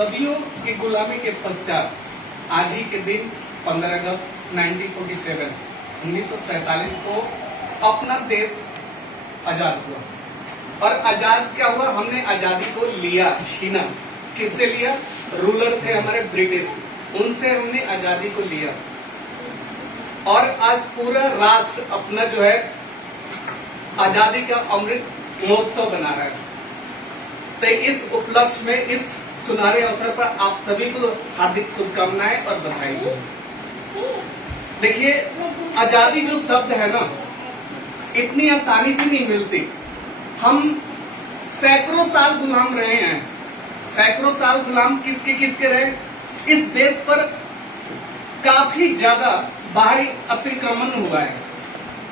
सदियों की गुलामी के पश्चात आज ही के दिन 15 अगस्त 1947 1947 को अपना देश आजाद हुआ। और आजाद क्या हुआ, हमने आजादी को लिया, छीना। किससे लिया? रूलर थे हमारे ब्रिटिश, उनसे हमने आजादी को लिया। और आज पूरा राष्ट्र अपना जो है आजादी का अमृत महोत्सव बना रहा है। तो इस उपलक्ष्य में, इस सुनहरे अवसर पर आप सभी को हार्दिक शुभकामनाएं और बधाई हो। देखिए, आजादी जो शब्द है ना, इतनी आसानी से नहीं मिलती। हम सैकड़ों साल गुलाम रहे हैं। सैकड़ों साल गुलाम किसके रहे? इस देश पर काफी ज्यादा बाहरी अतिक्रमण हुआ है।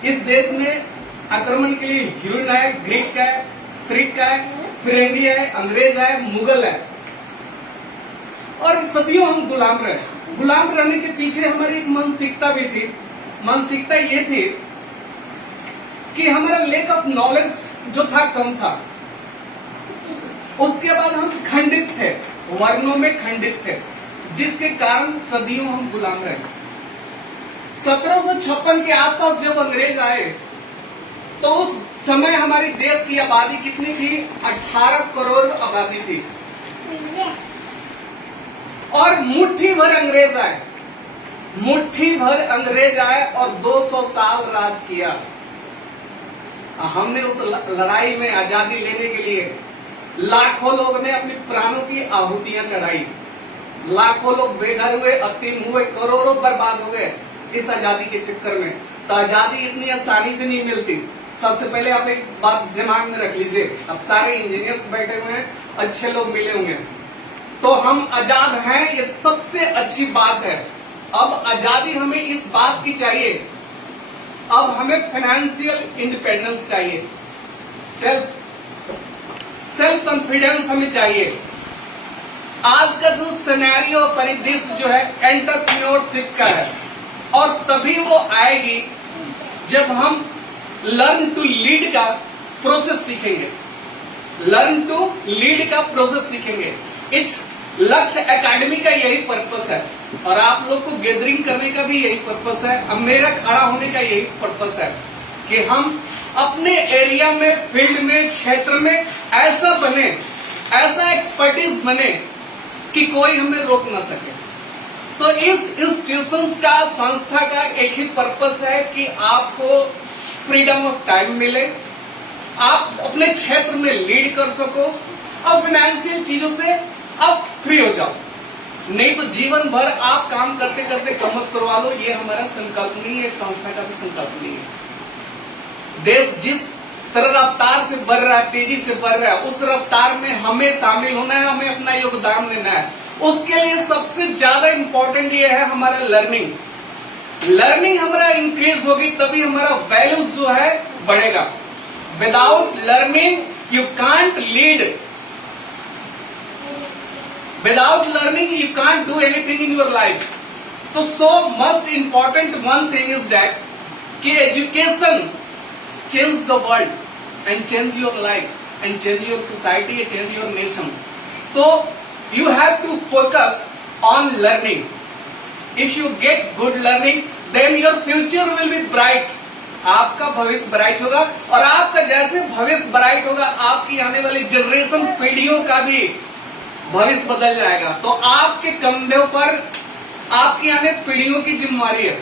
इस देश में आक्रमण के लिए ह्यून है, ग्रीक है, श्रीक है, फिरंगी है, अंग्रेज है, मुगल है, और सदियों हम गुलाम रहे। गुलाम रहने के पीछे हमारी एक मानसिकता भी थी। मानसिकता ये थी कि हमारा लेक ऑफ नॉलेज जो था, कम था। उसके बाद हम खंडित थे, वर्णों में खंडित थे, जिसके कारण सदियों हम गुलाम रहे। 1756 के आसपास जब अंग्रेज आए तो उस समय हमारे देश की आबादी कितनी थी? 18 करोड़ आबादी थी। और मुट्ठी भर अंग्रेज आए, मुट्ठी भर अंग्रेज आए और 200 साल राज किया। हमने उस लड़ाई में आजादी लेने के लिए लाखों लोगों ने अपने प्राणों की आहुतियां चढ़ाई। लाखों लोग बेघर हुए, अतीम हुए, करोड़ों बर्बाद हो गए इस आजादी के चक्कर में। तो आजादी इतनी आसानी से नहीं मिलती। सबसे पहले आप एक बात दिमाग में रख लीजिए, अब सारे इंजीनियर्स बैठे हुए हैं, अच्छे लोग मिले होंगे, तो हम आजाद हैं, ये सबसे अच्छी बात है। अब आजादी हमें इस बात की चाहिए, अब हमें फाइनेंशियल इंडिपेंडेंस चाहिए, सेल्फ कॉन्फिडेंस हमें चाहिए। आज का जो सिनेरियो परिदृश्य जो है एंटरप्रेन्योरशिप का है, और तभी वो आएगी जब हम लर्न टू लीड का प्रोसेस सीखेंगे। लर्न टू लीड का प्रोसेस सीखेंगे। इस लक्ष्य एकेडमी का यही पर्पस है, और आप लोग को गैदरिंग करने का भी यही पर्पस है। अब मेरा खड़ा होने का यही पर्पस है कि हम अपने एरिया में, फील्ड में, क्षेत्र में ऐसा बने, ऐसा एक्सपर्टीज बने कि कोई हमें रोक ना सके। तो इस इंस्टीट्यूशंस का, संस्था का एक ही पर्पस है कि आपको फ्रीडम ऑफ टाइम मिले, आप अपने क्षेत्र में लीड कर सको, और फाइनेंशियल चीजों से आप फ्री हो जाओ। नहीं तो जीवन भर आप काम करते करते कमत करवा लो, ये हमारा संकल्प नहीं है, संस्था का भी संकल्प नहीं है। देश जिस तरह रफ्तार से बढ़ रहा है, तेजी से बढ़ रहा है, उस रफ्तार में हमें शामिल होना है, हमें अपना योगदान देना है। उसके लिए सबसे ज्यादा इंपॉर्टेंट ये है हमारा लर्निंग। लर्निंग हमारा इंक्रीज होगी तभी हमारा वैल्यूज जो है बढ़ेगा। Without learning you can't lead, without learning you can't do anything in your life. तो so must important one thing is that कि education change the world and change your life and change your society and change your nation. तो you have to focus on learning. If you get good learning, then your future will be bright. आपका भविष्य bright होगा, और आपका जैसे भविष्य bright होगा, आपकी आने वाली जनरेशन, पीढ़ियों का भी भविष्य बदल जाएगा। तो आपके कंधों पर आपकी आने पीढ़ियों की जिम्मेदारी है।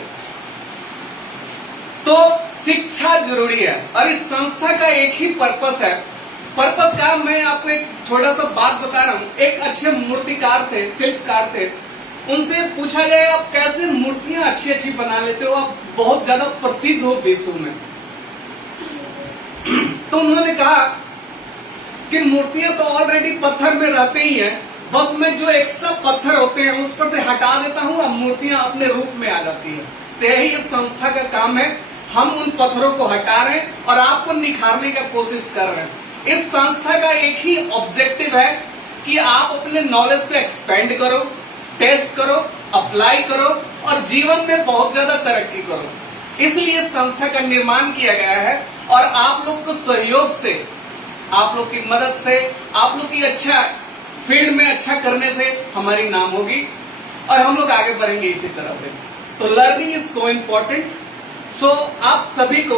तो शिक्षा जरूरी है, और इस संस्था का एक ही पर्पस है। पर्पस का मैं आपको एक छोटा सा बात बता रहा हूँ। एक अच्छे मूर्तिकार थे, शिल्पकार थे, उनसे पूछा गया आप कैसे मूर्तियां अच्छी अच्छी बना लेते हो, आप बहुत ज्यादा प्रसिद्ध हो विश्व में। तो उन्होंने कहा कि मूर्तियां तो ऑलरेडी पत्थर में रहते ही हैं, बस मैं जो एक्स्ट्रा पत्थर होते हैं उस पर से हटा देता हूँ, अब मूर्तियां अपने रूप में आ जाती हैं। तो यही इस संस्था का काम है, हम उन पत्थरों को हटा रहे हैं और आपको निखारने का कोशिश कर रहे हैं। इस संस्था का एक ही ऑब्जेक्टिव है कि आप अपने नॉलेज को एक्सपेंड करो, टेस्ट करो, अप्लाई करो, और जीवन में बहुत ज्यादा तरक्की करो। इसलिए संस्था का निर्माण किया गया है, और आप लोग को सहयोग से, आप लोग की मदद से, आप लोग की अच्छा फील्ड में अच्छा करने से हमारी नाम होगी और हम लोग आगे बढ़ेंगे इसी तरह से। तो लर्निंग इज सो इम्पोर्टेंट। सो आप सभी को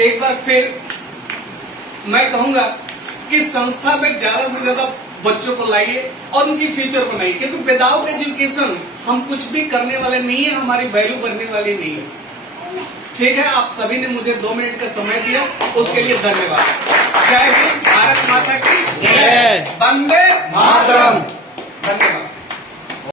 एक बार फिर मैं कहूंगा कि संस्था में ज्यादा से ज्यादा बच्चों को लाइए और उनकी फ्यूचर बनाइए, क्योंकि विदाउट एजुकेशन हम कुछ भी करने वाले नहीं है, हमारी वैल्यू बढ़ने वाली नहीं है। ठीक है, आप सभी ने मुझे 2 मिनट का समय दिया, उसके लिए धन्यवाद। जय हिंद, भारत माता की जय, वंदे मातरम। धन्यवाद।